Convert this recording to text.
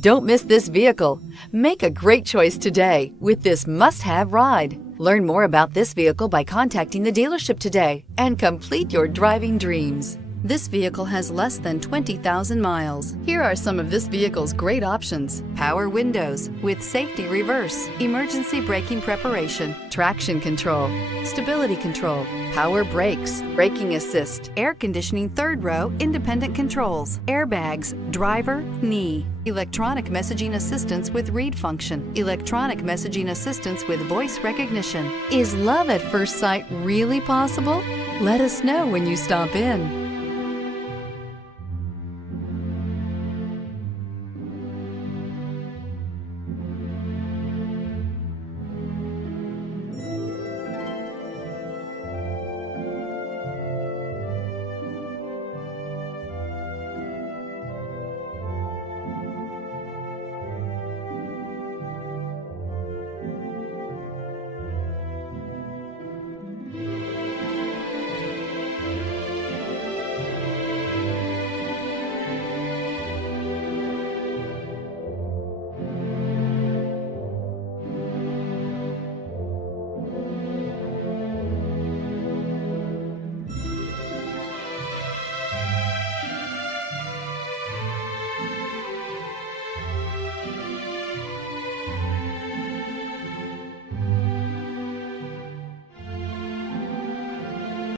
Don't miss this vehicle. Make a great choice today with this must-have ride. Learn more about this vehicle by contacting the dealership today and complete your driving dreams. This vehicle has less than 20,000 miles. Here are some of this vehicle's great options: power windows with safety reverse, emergency braking preparation, traction control, stability control, power brakes, braking assist, air conditioning third row independent controls, airbags, driver, knee, electronic messaging assistance with read function, electronic messaging assistance with voice recognition. Is love at first sight really possible? Let us know when you stop in.